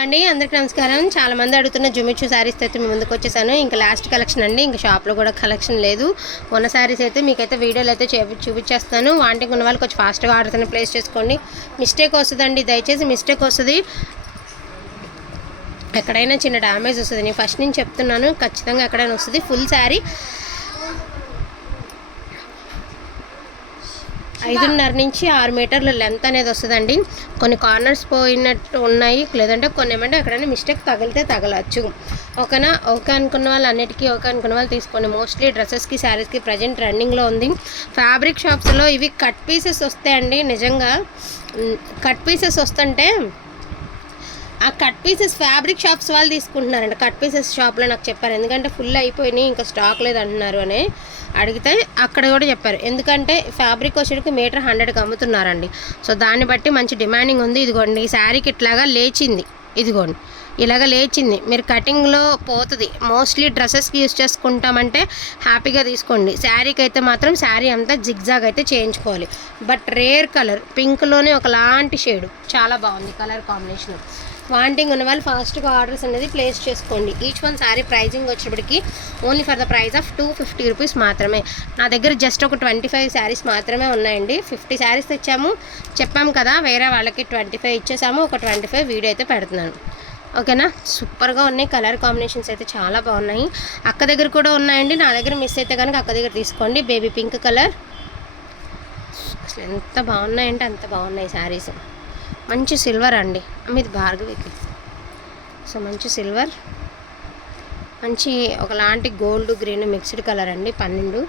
అండి అందరికీ నమస్కారం. చాలా మంది అడుగుతున్న జుమిచ్చు శారీస్ అయితే మీ ముందుకు వచ్చేసాను. ఇంకా లాస్ట్ కలెక్షన్ అండి, ఇంకా షాప్లో కూడా కలెక్షన్ లేదు. ఉన్న శారీస్ అయితే మీకైతే వీడియోలు అయితే చూపించేస్తాను. వాంటింగ్ ఉన్న వాళ్ళు కొంచెం ఫాస్ట్గా ఆర్డర్ని ప్లేస్ చేసుకోండి. మిస్టేక్ వస్తుందండి, దయచేసి మిస్టేక్ వస్తుంది, ఎక్కడైనా చిన్న డ్యామేజ్ వస్తుంది. నేను ఫస్ట్ నుంచి చెప్తున్నాను, ఖచ్చితంగా ఎక్కడైనా వస్తుంది. ఫుల్ శారీ 5.5 నుంచి 6 మీటర్ల లెంత్ అనేది వస్తుందండి. కొన్ని కార్నర్స్ పోయినట్టు ఉన్నాయి, లేదంటే కొన్ని ఏమంటే ఎక్కడైనా మిస్టేక్ తగిలితే తగలచ్చు. ఓకేనా? ఓకే అనుకున్న వాళ్ళు అన్నిటికీ ఓకే అనుకున్న వాళ్ళు తీసుకోండి. మోస్ట్లీ డ్రెస్సెస్కి శారీస్కి ప్రజెంట్ రన్నింగ్లో ఉంది. ఫ్యాబ్రిక్ షాప్స్లో ఇవి కట్ పీసెస్ వస్తాయండి. నిజంగా కట్ పీసెస్ వస్తుంటే ఆ కట్ పీసెస్ ఫ్యాబ్రిక్ షాప్స్ వాళ్ళు తీసుకుంటున్నారండి. కట్ పీసెస్ షాప్లో నాకు చెప్పారు, ఎందుకంటే ఫుల్ అయిపోయినాయి ఇంకా స్టాక్ లేదు అంటున్నారు అని అడిగితే అక్కడ కూడా చెప్పారు. ఎందుకంటే ఫ్యాబ్రిక్ వచ్చేటికి మీటర్ 100కి అమ్ముతున్నారండి. సో దాన్ని బట్టి మంచి డిమాండింగ్ ఉంది. ఇదిగోండి ఈ శారీకి ఇట్లాగా లేచింది, ఇదిగోండి ఇలాగ లేచింది. మీరు కటింగ్లో పోతుంది. మోస్ట్లీ డ్రెస్సెస్కి యూజ్ చేసుకుంటామంటే హ్యాపీగా తీసుకోండి. శారీకి అయితే మాత్రం శారీ అంతా జిగ్జాగ్ అయితే చేయించుకోవాలి. బట్ రేర్ కలర్ పింక్లోనే ఒకలాంటి షేడు, చాలా బాగుంది కలర్ కాంబినేషన్. వాంటింగ్ ఉన్న వాళ్ళు ఫాస్ట్గా ఆర్డర్స్ అనేది ప్లేస్ చేసుకోండి. ఈచ్ వన్ శారీ ప్రైజింగ్ వచ్చేప్పటికి only for the price of 250 rupees మాత్రమే. నా దగ్గర జస్ట్ ఒక 25 శారీస్ మాత్రమే ఉన్నాయండి. 50 శారీస్ తెచ్చాము, చెప్పాము కదా, వేరే వాళ్ళకి 25 ఇచ్చేసాము. ఒక 25 వీడియో అయితే పెడుతున్నాను. ఓకేనా? సూపర్గా ఉన్నాయి. కలర్ కాంబినేషన్స్ అయితే చాలా బాగున్నాయి. అక్క దగ్గర కూడా ఉన్నాయండి. నా దగ్గర మిస్ అయితే కనుక అక్క దగ్గర తీసుకోండి. బేబీ పింక్ కలర్ అసలు ఎంత బాగున్నాయంటే అంత బాగున్నాయి శారీస్. మంచి సిల్వర్ అండి, మీది భార్గవికి. సో మంచి సిల్వర్, మంచి ఒకలాంటి గోల్డ్ గ్రీన్ మిక్స్డ్ కలర్ అండి. 12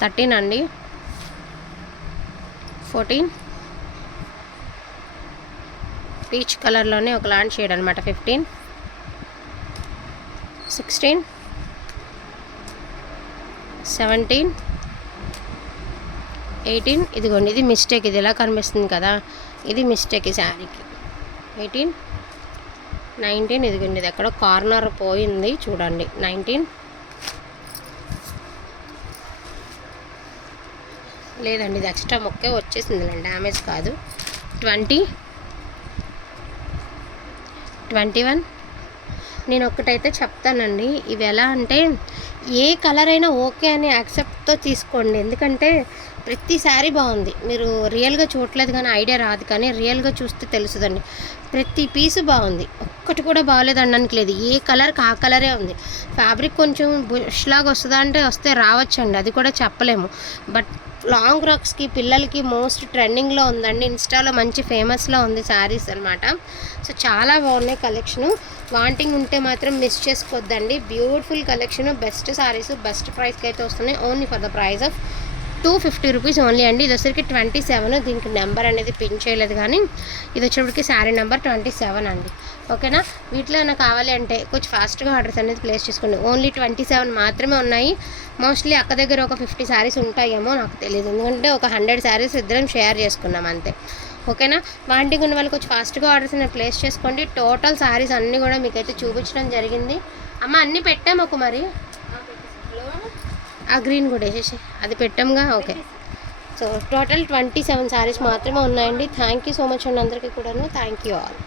13 అండి, 14 పీచ్ కలర్లోనే ఒకలాంటి షేడ్ అనమాట. 15 16 17 18 ఇదిగోండి, ఇది మిస్టేక్, ఇది ఎలా కనిపిస్తుంది కదా, ఇది మిస్టేక్ ఈ శారీకి. 18 19 ఇదిగోండి, ఇది ఎక్కడో కార్నర్ పోయింది చూడండి. 19 లేదండి, ఇది ఎక్స్ట్రా మొక్కే వచ్చేసింది, డ్యామేజ్ కాదు. 20 21 నేను ఒక్కటైతే చెప్తానండి, ఇవి ఎలా అంటే ఏ కలర్ అయినా ఓకే అని యాక్సెప్ట్తో తీసుకోండి. ఎందుకంటే ప్రతి శారీ బాగుంది. మీరు రియల్గా చూడలేదు కానీ ఐడియా రాదు, కానీ రియల్గా చూస్తే తెలుస్తుందండి. ప్రతి పీసు బాగుంది, ఒక్కటి కూడా బాగలేదు అనడానికి లేదు. ఏ కలర్కి ఆ కలరే ఉంది. ఫ్యాబ్రిక్ కొంచెం బుష్ లాగా వస్తుందా అంటే వస్తే రావచ్చండి, అది కూడా చెప్పలేము. బట్ లాంగ్ ఫ్రాక్స్కి పిల్లలకి మోస్ట్ ట్రెండింగ్లో ఉందండి. ఇన్స్టాలో మంచి ఫేమస్లో ఉంది శారీస్ అనమాట. సో చాలా బాగున్నాయి కలెక్షను. వాంటింగ్ ఉంటే మాత్రం మిస్ చేసుకోవద్దండి. Beautiful collection, best sarees best ప్రైస్కి అయితే వస్తున్నాయి. Only for the price of 250 rupees only అండి. ఇది వచ్చరికి 27. దీనికి నెంబర్ అనేది పిన్ చేయలేదు, కానీ ఇది వచ్చేప్పటికి శారీ నెంబర్ 27 అండి. ఓకేనా? వీటిలో నాకు కావాలి అంటే కొంచెం ఫాస్ట్గా ఆర్డర్స్ అనేది ప్లేస్ చేసుకోండి. ఓన్లీ 27 మాత్రమే ఉన్నాయి. మోస్ట్లీ అక్క దగ్గర ఒక 50 శారీస్ ఉంటాయేమో, నాకు తెలియదు, ఎందుకంటే ఒక 100 శారీస్ ఇద్దరం షేర్ చేసుకున్నాం అంతే. ఓకేనా? వాంటింగ్ ఉన్న వాళ్ళు కొంచెం ఫాస్ట్గా ఆర్డర్స్ అనేది ప్లేస్ చేసుకోండి. టోటల్ శారీస్ అన్నీ కూడా మీకైతే చూపించడం జరిగింది. అమ్మ అన్నీ పెట్టాము ఒక మరి ఆ గ్రీన్ కూడా వేసేసి అది పెట్టాముగా. ఓకే, సో టోటల్ 27 శారీస్ మాత్రమే ఉన్నాయండి. థ్యాంక్ యూ సో మచ్ అండి అందరికీ కూడాను. Thank you all.